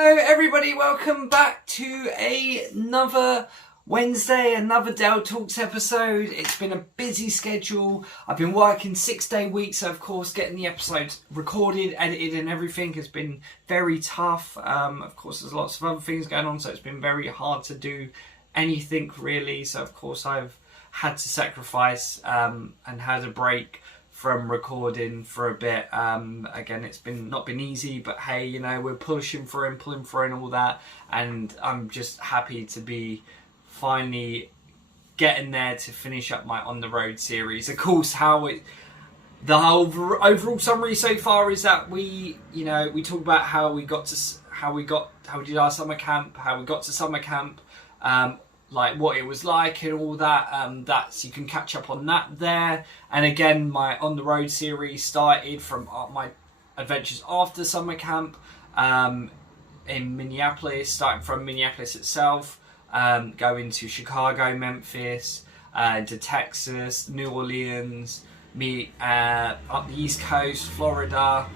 Hello everybody, welcome back to another Wednesday, another Dell Talks episode. It's been a busy schedule. I've been working 6-day weeks, so of course getting the episodes recorded, edited and everything has been very tough. Of course there's lots of other things going on, so it's been very hard to do anything really. So of course I've had to sacrifice and had a break from recording for a bit. Again, it's not been easy, but hey, you know, we're pushing through and pulling through and all that, and I'm just happy to be finally getting there to finish up my On the Road series. Of course, the whole overall summary so far is that we talk about how we did our summer camp, how we got to summer camp, like what it was like and all that. That's, you can catch up on that there. And again, my On the Road series started from my adventures after summer camp in Minneapolis, starting from Minneapolis itself, going to Chicago, Memphis, to Texas, New Orleans, up the East Coast, Florida,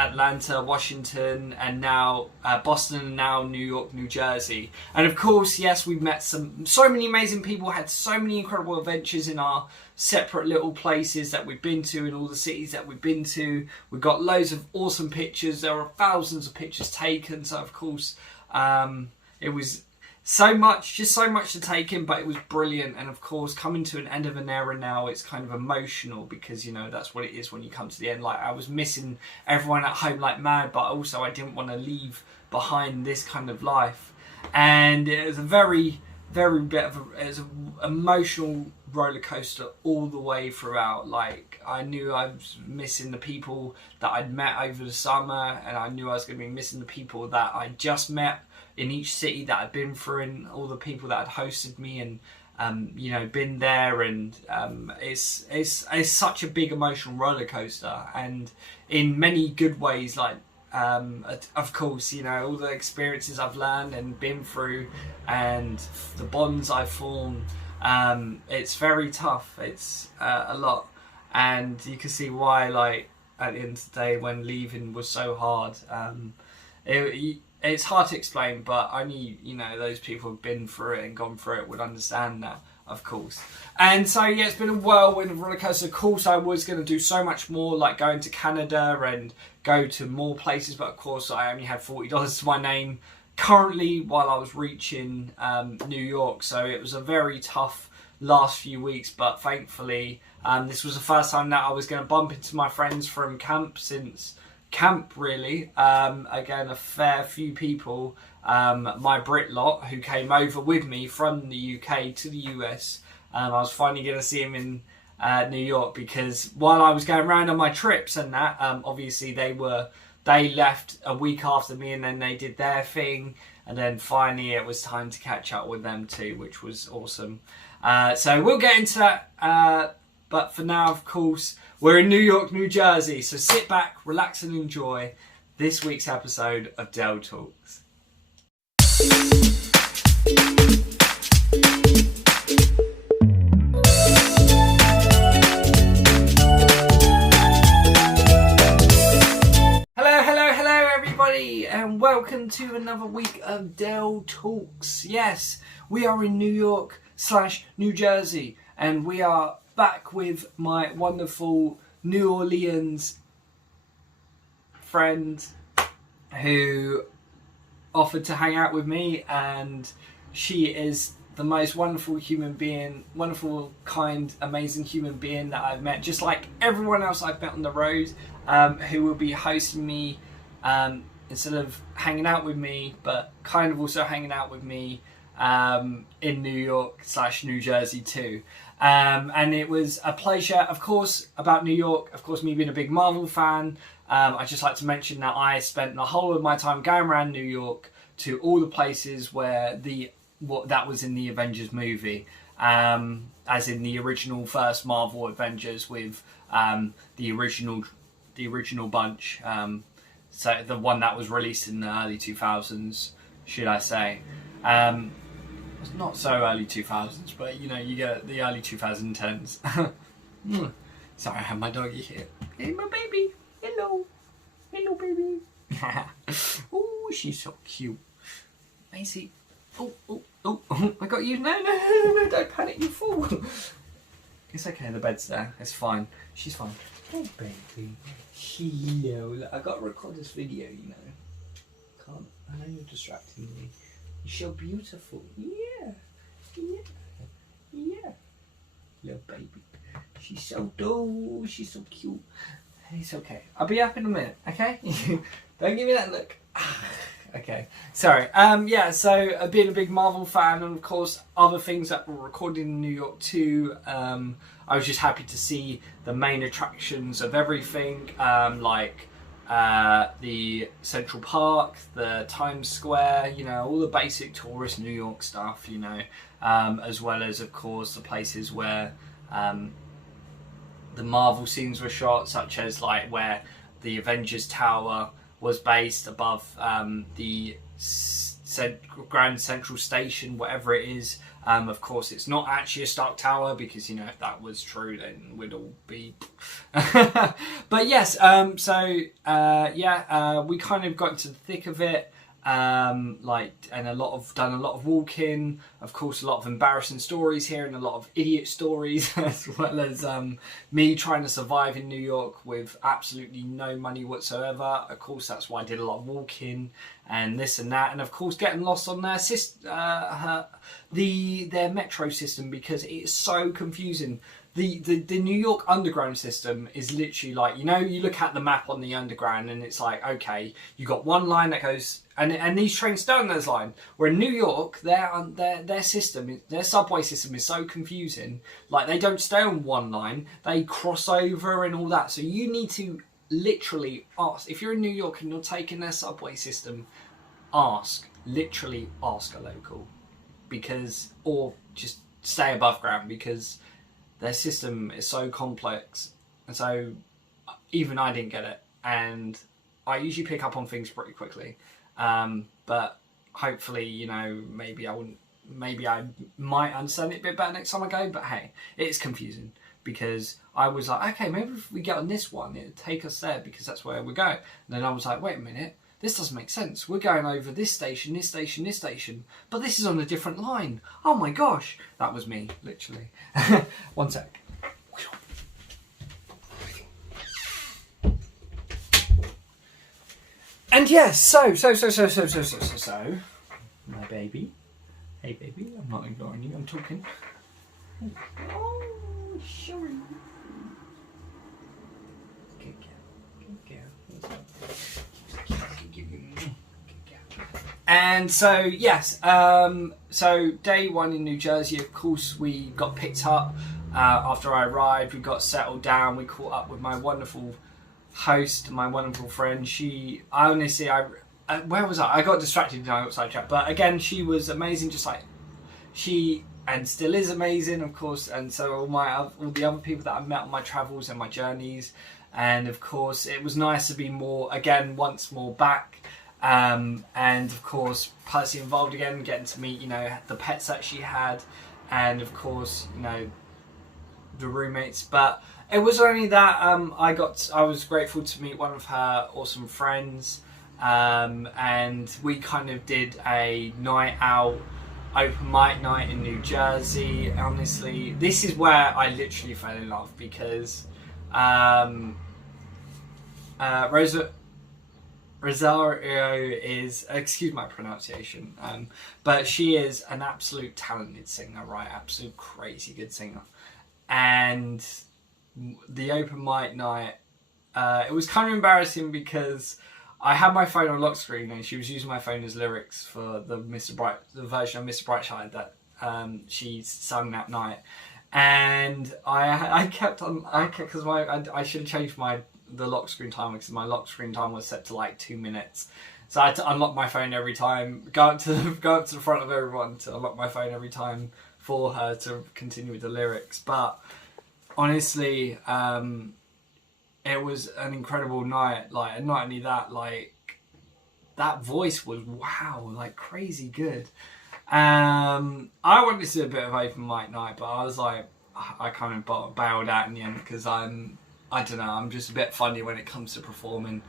Atlanta, Washington, and now Boston, and now New York, New Jersey. And of course, yes, we've met so many amazing people, had so many incredible adventures in our separate little places that we've been to, in all the cities that we've been to. We've got loads of awesome pictures. There are thousands of pictures taken, so of course it was just so much to take in, but it was brilliant. And of course, coming to an end of an era now, it's kind of emotional, because you know that's what it is when you come to the end. Like, I was missing everyone at home like mad, but also I didn't want to leave behind this kind of life. And it was a very an emotional roller coaster all the way throughout. Like, I knew I was missing the people that I'd met over the summer, and I knew I was going to be missing the people that I just met in each city that I'd been through, and all the people that had hosted me and been there. And it's such a big emotional roller coaster, and in many good ways. Like, of course, you know, all the experiences I've learned and been through, and the bonds I've formed. It's very tough. It's a lot, and you can see why. Like, at the end of the day, when leaving was so hard, it's hard to explain, but only, you know, those people who've been through it and gone through it would understand that, of course. And so, yeah, it's been a whirlwind roller coaster. Of course, I was going to do so much more, like going to Canada and go to more places, but of course, I only had $40 to my name currently while I was reaching New York. So it was a very tough last few weeks, but thankfully, this was the first time that I was going to bump into my friends from camp since camp, really. Again, a fair few people, my Brit lot who came over with me from the UK to the US. I was finally going to see him in New York, because while I was going around on my trips and that, obviously they left a week after me, and then they did their thing, and then finally it was time to catch up with them too, which was awesome. So we'll get into that, but for now, of course, we're in New York, New Jersey, so sit back, relax and enjoy this week's episode of Dell Talks. Hello everybody, and welcome to another week of Dell Talks. Yes, we are in New York / New Jersey, and we are back with my wonderful New Orleans friend who offered to hang out with me, and she is the most wonderful human being, wonderful, kind, amazing human being that I've met, just like everyone else I've met on the road, who will be hosting me, instead of hanging out with me, but kind of also hanging out with me in New York / New Jersey too. And it was a pleasure. Of course, about New York, of course, me being a big Marvel fan, I'd just like to mention that I spent the whole of my time going around New York to all the places where that was in the Avengers movie, as in the original first Marvel Avengers with the original bunch, so the one that was released in the early 2000s, should I say. It's not so early 2000s, but you know, you get the early 2010s. Sorry, I have my doggy here. Hey, my baby. Hello. Hello, baby. Ooh, she's so cute. Maisie. Oh, I got you. No, don't panic, you fool. It's okay, the bed's there. It's fine. She's fine. Oh, baby. Hello. Look, I got to record this video, you know. Can't. I know you're distracting me. You're so beautiful. Yeah. Little baby. She's so dope. She's so cute. It's okay. I'll be up in a minute, okay? Don't give me that look. Okay, sorry. Yeah, so being a big Marvel fan, and of course other things that were recorded in New York too. I was just happy to see the main attractions of everything, like the Central Park, the Times Square, you know, all the basic tourist New York stuff, you know, as well as of course the places where the Marvel scenes were shot, such as like where the Avengers Tower was based above the Grand Central Station, whatever it is. Of course, it's not actually a Stark Tower because, you know, if that was true, then we'd all be... But yes, we kind of got into the thick of it. Done a lot of walking, of course, a lot of embarrassing stories here and a lot of idiot stories, as well as me trying to survive in New York with absolutely no money whatsoever. Of course, that's why I did a lot of walking and this and that, and of course getting lost on their their metro system, because it's so confusing. The New York Underground system is literally like, you know, you look at the map on the Underground and it's like, okay, you got one line that goes, and these trains stay on those line. Where in New York, their system, their subway system is so confusing. Like, they don't stay on one line, they cross over and all that. So you need to literally ask, if you're in New York and you're taking their subway system, literally ask a local, because, or just stay above ground, because their system is so complex, and so even I didn't get it, and I usually pick up on things pretty quickly. But hopefully, you know, maybe I might understand it a bit better next time I go. But hey, it's confusing, because I was like, okay, maybe if we get on this one, it'll take us there because that's where we go. And then I was like, wait a minute, this doesn't make sense. We're going over this station, this station, this station, but this is on a different line. Oh my gosh, that was me, literally. One sec. And yes, so, my baby. Hey baby, I'm not ignoring you, I'm talking. Oh, sorry. Good girl. And so yes, so day one in New Jersey, of course, we got picked up after I arrived. We got settled down. We caught up with my wonderful host, my wonderful friend. Where was I? I got distracted and I got sidetracked. But again, she was amazing, just like she and still is amazing, of course. And so all the other people that I met on my travels and my journeys. And of course, it was nice to be once more back. And of course, personally involved again, getting to meet, you know, the pets that she had, and of course, you know, the roommates. But it was only that I was grateful to meet one of her awesome friends, and we kind of did a night out, open mic night in New Jersey. Honestly, this is where I literally fell in love, because Rosario is, excuse my pronunciation, but she is an absolute talented singer, right? Absolute crazy good singer. And the open mic night, it was kind of embarrassing because I had my phone on lock screen and she was using my phone as lyrics for the version of Mr. Brightside that she sung that night. And I should have changed the lock screen timer, because my lock screen timer was set to like 2 minutes. So I had to unlock my phone every time, go up to the front of everyone to unlock my phone every time for her to continue with the lyrics. But honestly, it was an incredible night. Like, and not only that, like, that voice was wow, like crazy good. I wanted to do a bit of open mic night, but I was like, I kind of bailed out in the end, because I don't know, I'm just a bit funny when it comes to performing.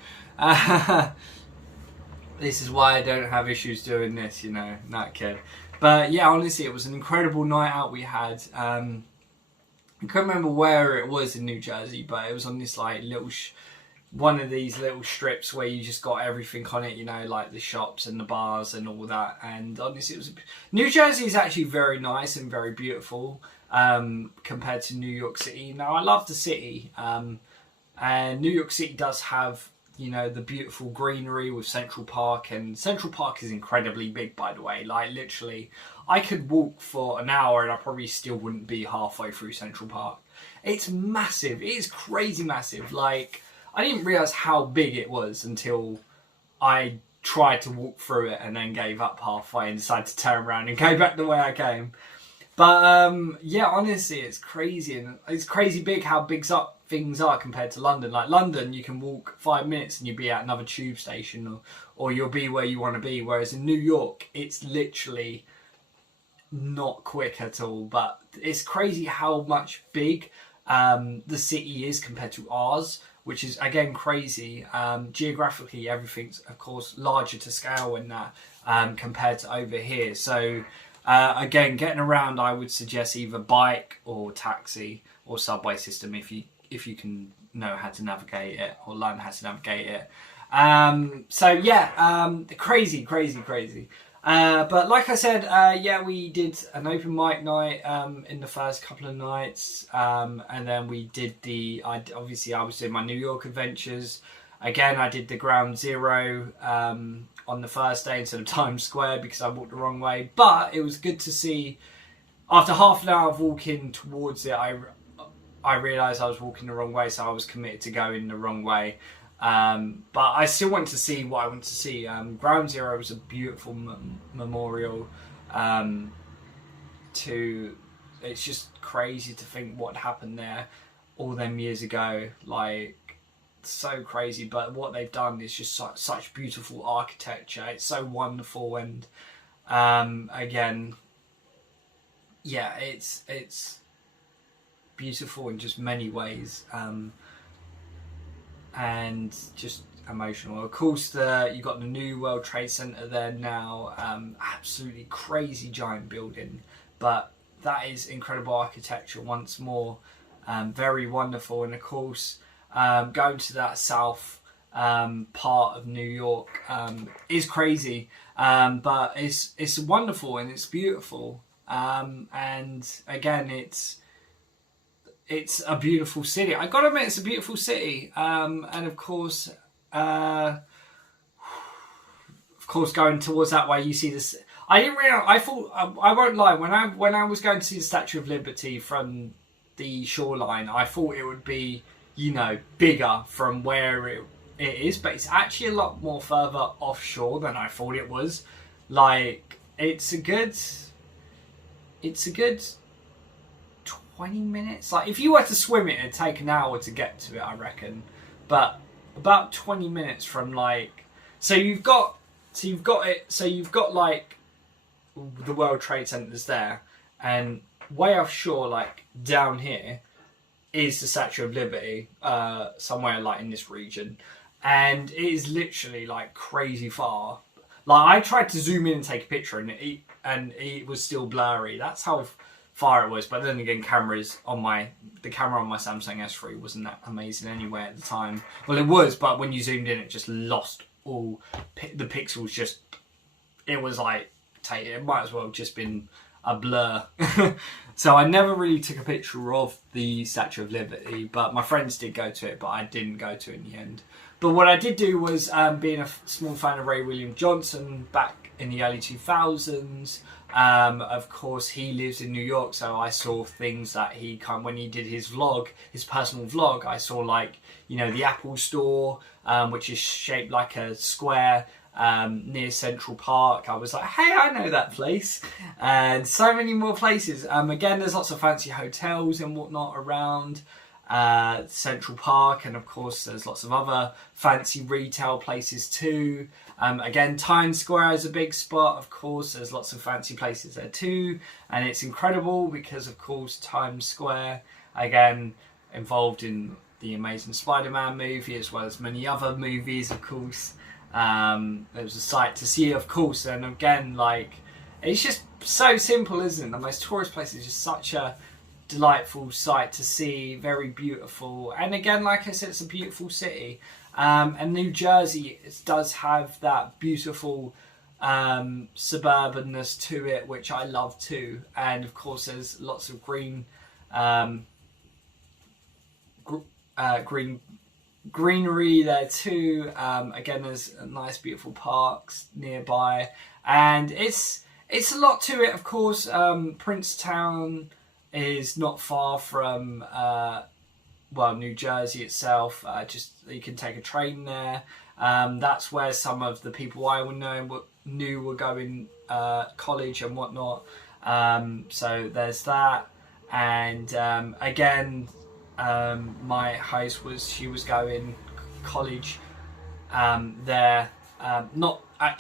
This is why I don't have issues doing this, you know, that kid. But yeah, honestly, it was an incredible night out we had. I can't remember where it was in New Jersey, but it was on this like little, one of these little strips where you just got everything on it, you know, like the shops and the bars and all that. And honestly, New Jersey is actually very nice and very beautiful compared to New York City. Now, I love the city, and New York City does have, you know, the beautiful greenery with Central Park, and Central Park is incredibly big, by the way. Like, literally, I could walk for an hour and I probably still wouldn't be halfway through Central Park. It's massive. It is crazy massive. Like, I didn't realise how big it was until I tried to walk through it and then gave up halfway and decided to turn around and go back the way I came. But yeah, honestly, it's crazy, and it's crazy big how big things are compared to London. Like London, you can walk 5 minutes and you'll be at another tube station, or you'll be where you want to be. Whereas in New York, it's literally not quick at all. But it's crazy how much big the city is compared to ours, which is again crazy. Geographically, everything's of course larger to scale in that compared to over here. So. Again, getting around, I would suggest either bike or taxi or subway system if you can know how to navigate it or learn how to navigate it. So yeah, crazy. But like I said, yeah, we did an open mic night in the first couple of nights, and then we did obviously I was doing my New York adventures. Again, I did the Ground Zero on the first day instead of Times Square because I walked the wrong way. But it was good to see, after half an hour of walking towards it, I realised I was walking the wrong way, so I was committed to going the wrong way. But I still wanted to see what I wanted to see. Ground Zero was a beautiful memorial to... It's just crazy to think what happened there all them years ago. Like, so crazy, but what they've done is just such beautiful architecture. It's so wonderful, and again, yeah, it's beautiful in just many ways, and just emotional. Of course, you got the new World Trade Center there now, absolutely crazy giant building, but that is incredible architecture once more, very wonderful. And of course, going to that south part of New York is crazy, but it's wonderful and it's beautiful, and again, it's a beautiful city. I gotta admit, it's a beautiful city, and of course, going towards that way, you see this. I didn't realize. I thought, I won't lie, when I was going to see the Statue of Liberty from the shoreline, I thought it would be, you know, bigger from where it is, but it's actually a lot more further offshore than I thought it was. Like, it's a good 20 minutes. Like, if you were to swim it, it'd take an hour to get to it, I reckon. But about 20 minutes from, like, so you've got like the World Trade Center's there, and way offshore, like down here, is the Statue of Liberty, somewhere like in this region, and it is literally like crazy far. Like, I tried to zoom in and take a picture, and it was still blurry. That's how far it was. But then again, the camera on my Samsung S20 wasn't that amazing anyway at the time. Well, it was, but when you zoomed in, it just lost all the pixels. Just, it was like, it might as well have just been a blur. So I never really took a picture of the Statue of Liberty, but my friends did go to it, but I didn't go to it in the end. But what I did do was, being a small fan of Ray William Johnson back in the early 2000s, of course he lives in New York, so I saw things that when he did his vlog, his personal vlog, I saw, like, you know, the Apple store, which is shaped like a square, near Central Park. I was like, hey, I know that place. And so many more places. Again, there's lots of fancy hotels and whatnot around Central Park, and of course there's lots of other fancy retail places too. Again, Times Square is a big spot. Of course, there's lots of fancy places there too, and it's incredible because, of course, Times Square, again, involved in the Amazing Spider-Man movie, as well as many other movies, of course. It was a sight to see, of course, and again, like, it's just so simple, isn't it? The most tourist place is just such a delightful sight to see, very beautiful, and again, like I said, it's a beautiful city. And New Jersey does have that beautiful suburbanness to it, which I love too. And of course, there's lots of greenery there too. Again, there's nice, beautiful parks nearby, and it's a lot to it. Of course, Princetown is not far from New Jersey itself. Just you can take a train there. That's where some of the people I knew were going college and whatnot. So there's that. And again, my host she was going college there, not at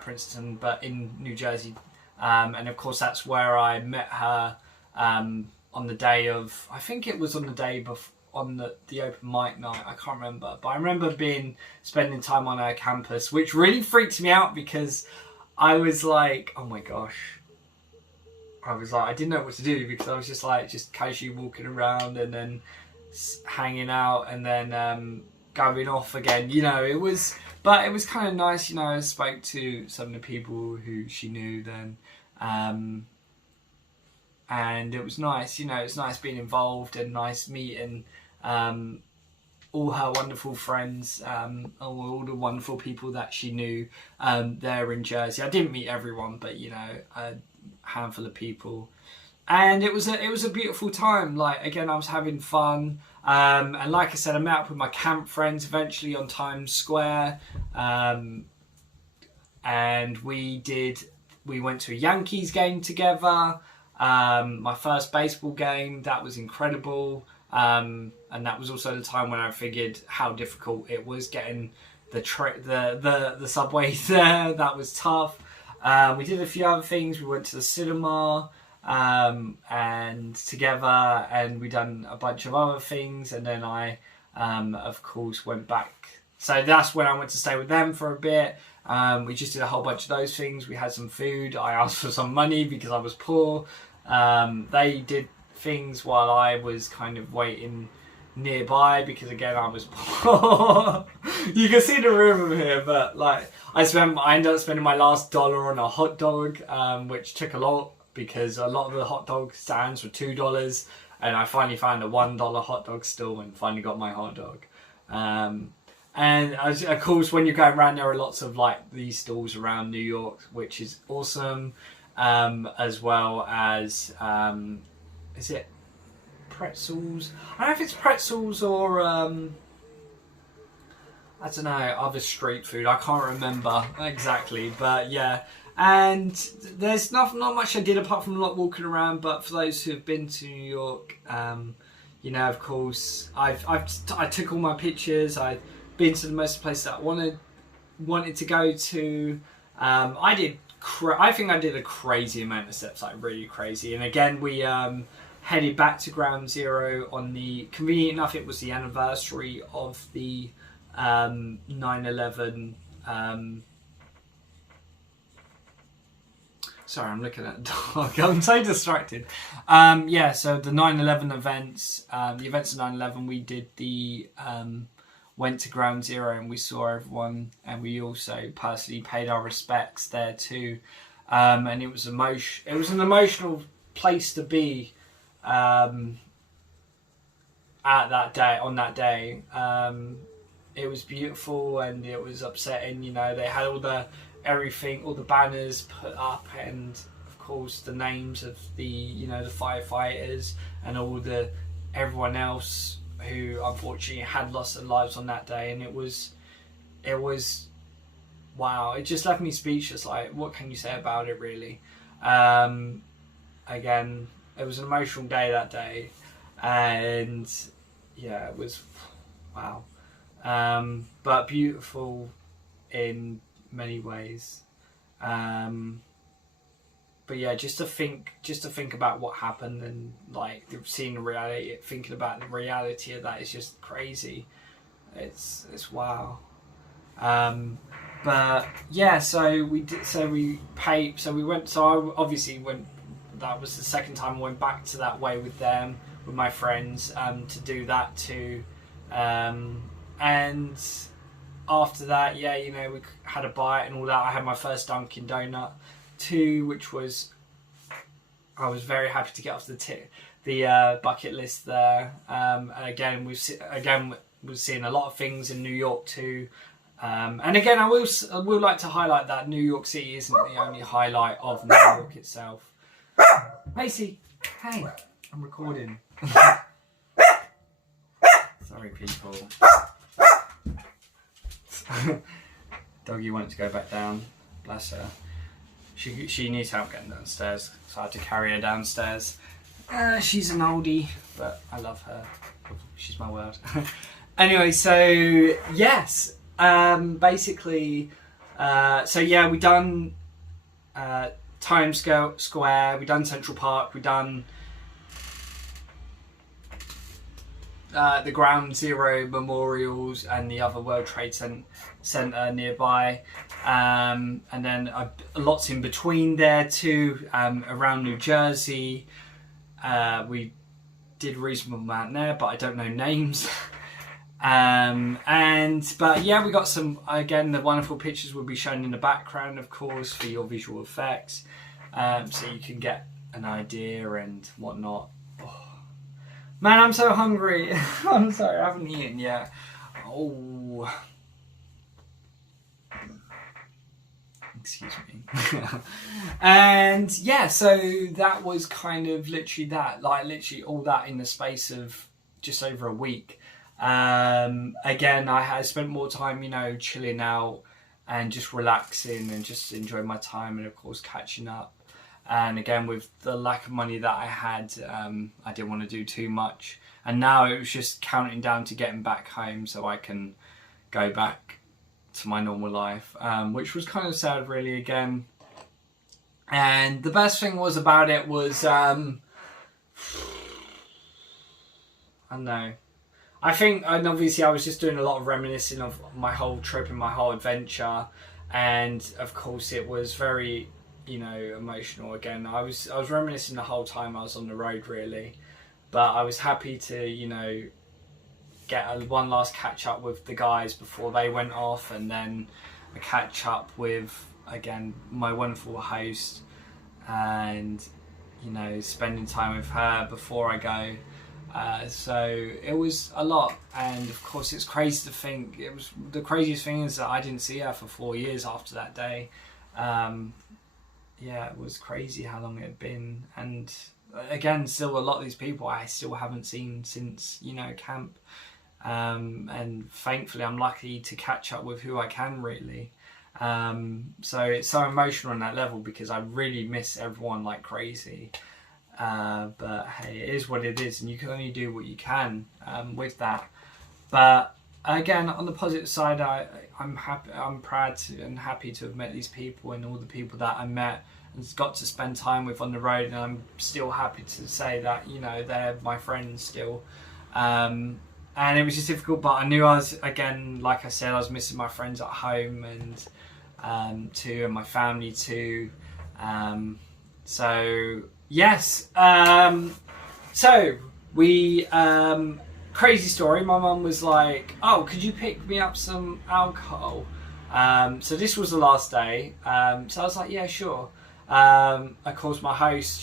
Princeton, but in New Jersey. And of course, that's where I met her on the day of, I think it was on the day before, on the open mic night, I can't remember, but I remember spending time on her campus, which really freaked me out because I was like, oh my gosh, I didn't know what to do, because I was just casually walking around and then hanging out and then going off again, it was kind of nice, I spoke to some of the people who she knew then, and it was nice, it's nice being involved and nice meeting all her wonderful friends, all the wonderful people that she knew there in Jersey. I didn't meet everyone, but a handful of people, and it was a beautiful time. Like, again, I was having fun, and like I said, I met up with my camp friends eventually on Times Square, and we went to a Yankees game together. My first baseball game, that was incredible. And that was also the time when I figured how difficult it was getting the subway there. That was tough. We did a few other things. We went to the cinema and together, and we done a bunch of other things. And then I, of course, went back. So that's when I went to stay with them for a bit. We just did a whole bunch of those things. We had some food. I asked for some money because I was poor. They did things while I was kind of waiting nearby because, again, I was poor. You can see the room from here, but like I ended up spending my last dollar on a hot dog, which took a lot because a lot of the hot dog stands were $2, and I finally found a $1 hot dog stall and finally got my hot dog. And of course, when you're going around, there are lots of like these stalls around New York, which is awesome, as well as is it pretzels? I don't know if it's pretzels or I don't know, other street food. I can't remember exactly, but yeah. And there's not much I did apart from a lot walking around. But for those who have been to New York, of course, I took all my pictures. I've been to the most places that I wanted to go to. I think I did a crazy amount of steps, like really crazy. And again, we headed back to Ground Zero on convenient enough, it was the anniversary of the 9/11. Sorry, I'm looking at the dog. I'm so distracted. So the 9/11 events, the events of 9/11, we did went to Ground Zero and we saw everyone, and we also personally paid our respects there too. And it was an emotional place to be at that day. On that day, it was beautiful and it was upsetting. They had all the banners put up, and of course the names of the firefighters and everyone else who unfortunately had lost their lives on that day. And it was wow, it just left me speechless. Like, what can you say about it, really? Again, it was an emotional day that day, and yeah, it was wow, but beautiful in many ways. But yeah, just to think about what happened, and like seeing the reality, thinking about the reality of that is just crazy. It's wow. But yeah, so we did. So we paid. So we went. So I obviously went. That was the second time I went back to that way with them, with my friends, to do that too. And after that, yeah, you know, we had a bite and all that. I had my first Dunkin' Donut too, which was, I was very happy to get off the bucket list there. And again, we're seeing a lot of things in New York too. And again, I will like to highlight that New York City isn't the only highlight of New York itself. Macy, hey, I'm recording. Sorry, people. Doggy wanted to go back down. Bless her. She needs help getting downstairs, so I had to carry her downstairs. She's an oldie, but I love her. She's my world. Anyway, so yes, basically, so yeah, we done Times Square, we done Central Park, we done the Ground Zero memorials and the other World Trade Center nearby, and then lots in between there too, around New Jersey. We did a reasonable amount there, but I don't know names. But yeah, we got some, again, the wonderful pictures will be shown in the background, of course, for your visual effects, so you can get an idea and whatnot. Oh. Man, I'm so hungry. I'm sorry, I haven't eaten yet. Oh. Excuse me. And yeah, so that was kind of literally that, like literally all that in the space of just over a week. Again, I had spent more time, you know, chilling out and just relaxing and just enjoying my time, and of course catching up. And again, with the lack of money that I had, I didn't want to do too much. And now it was just counting down to getting back home so I can go back to my normal life, which was kind of sad really again. And the best thing was about it was, I don't know. I think, and obviously I was just doing a lot of reminiscing of my whole trip and my whole adventure. And of course it was very, you know, emotional again. I was reminiscing the whole time I was on the road really. But I was happy to, you know, get one last catch up with the guys before they went off, and then a catch up with, again, my wonderful host, and, you know, spending time with her before I go. So it was a lot, and of course it's crazy to think, it was the craziest thing is that I didn't see her for 4 years after that day. Yeah, it was crazy how long it had been, and again, still a lot of these people I still haven't seen since, you know, camp. And thankfully I'm lucky to catch up with who I can really. So it's so emotional on that level because I really miss everyone like crazy. But hey, it is what it is, and you can only do what you can with that. But again, on the positive side, I'm happy, I'm proud and happy to have met these people and all the people that I met and got to spend time with on the road. And I'm still happy to say that, you know, they're my friends still. And it was just difficult, but I knew I was, again, like I said, I was missing my friends at home and too, and my family too. So yes, so we, crazy story. My mum was like, "Oh, could you pick me up some alcohol?" So this was the last day. So I was like, "Yeah, sure." Of course, my host,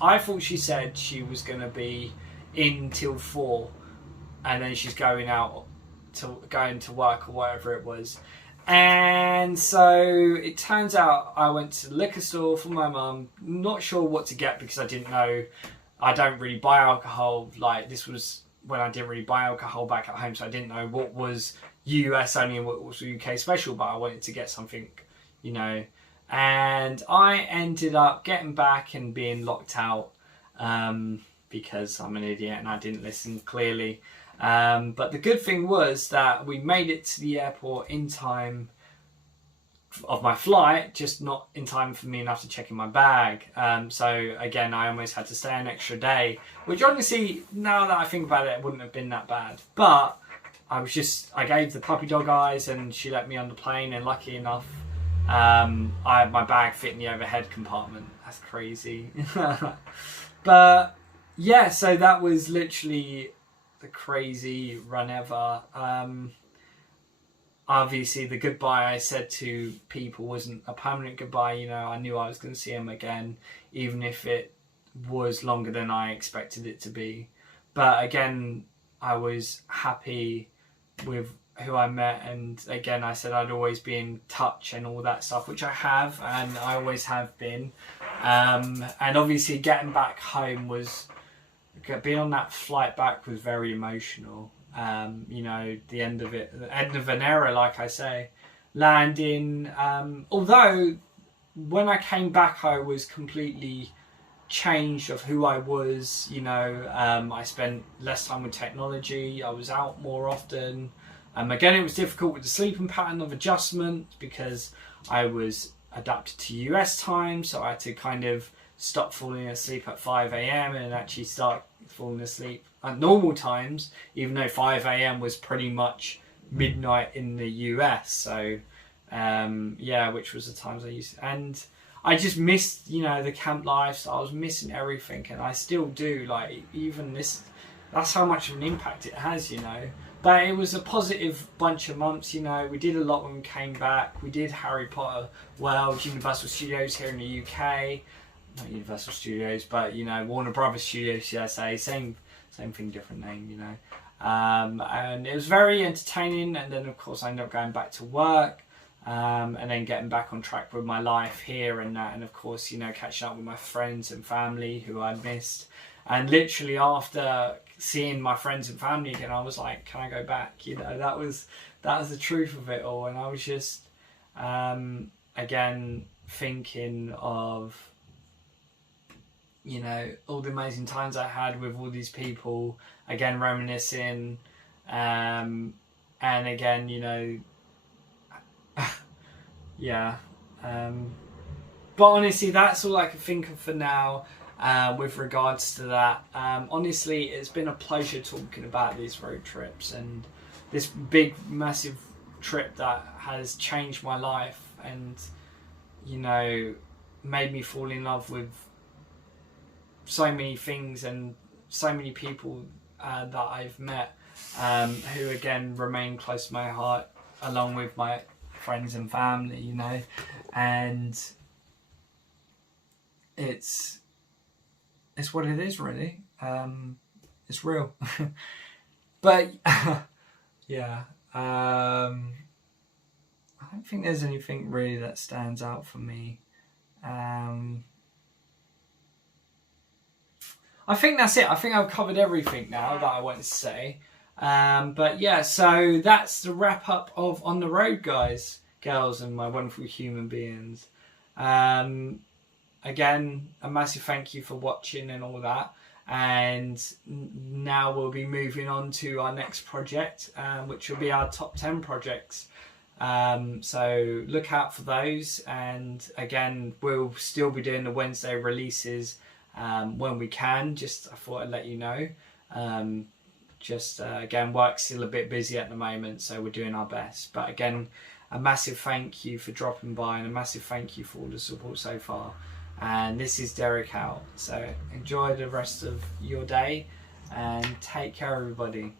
I thought she said she was going to be in till 4, and then she's going to work or whatever it was. And so it turns out I went to the liquor store for my mum, not sure what to get because I didn't know, I don't really buy alcohol. Like, this was when I didn't really buy alcohol back at home, so I didn't know what was US only and what was UK special, but I wanted to get something, you know. And I ended up getting back and being locked out because I'm an idiot and I didn't listen clearly. But the good thing was that we made it to the airport in time of my flight, just not in time for me enough to check in my bag. So again, I almost had to stay an extra day, which honestly, now that I think about it, it wouldn't have been that bad. But I gave the puppy dog eyes and she let me on the plane, and lucky enough, I had my bag fit in the overhead compartment. That's crazy. But yeah, so that was literally the crazy run ever. Obviously the goodbye I said to people wasn't a permanent goodbye. You know, I knew I was going to see them again, even if it was longer than I expected it to be. But again, I was happy with who I met, and again I said I'd always be in touch and all that stuff, which I have, and I always have been. And obviously getting back home was, being on that flight back was very emotional. You know, the end of it, the end of an era, like I say. Landing, although when I came back I was completely changed of who I was. You know, I spent less time with technology, I was out more often. Again, it was difficult with the sleeping pattern of adjustment because I was adapted to US time, so I had to kind of stop falling asleep at 5 a.m. and actually start falling asleep at normal times, even though 5 a.m. was pretty much midnight in the US. So yeah, which was the times I used to, and I just missed, you know, the camp life. So I was missing everything, and I still do. Like, even this, that's how much of an impact it has, you know. But it was a positive bunch of months, you know. We did a lot when we came back. We did Harry Potter World, Universal Studios here in the UK. Not Universal Studios, but, you know, Warner Brothers Studios, USA. Same thing, different name, you know. And it was very entertaining. And then, of course, I ended up going back to work. And then getting back on track with my life here and that. And, of course, you know, catching up with my friends and family who I missed. And literally after seeing my friends and family again, I was like, can I go back? You know, that was the truth of it all. And I was just, again, thinking of, you know, all the amazing times I had with all these people, again, reminiscing, and again, you know, yeah. But honestly, that's all I can think of for now. With regards to that, honestly, it's been a pleasure talking about these road trips and this big massive trip that has changed my life and, you know, made me fall in love with so many things and so many people that I've met, who again remain close to my heart, along with my friends and family, you know. And it's what it is, really. It's real. But yeah, I don't think there's anything really that stands out for me. I think that's it. I think I've covered everything now that I wanted to say. But yeah, so that's the wrap up of On the Road, guys, girls, and my wonderful human beings. Again, a massive thank you for watching and all that. And now we'll be moving on to our next project, which will be our top 10 projects. So look out for those. And again, we'll still be doing the Wednesday releases when we can. Just I thought I'd let you know. Again, work's still a bit busy at the moment, so we're doing our best. But again, a massive thank you for dropping by, and a massive thank you for all the support so far. And this is Derek out. So enjoy the rest of your day and take care, everybody.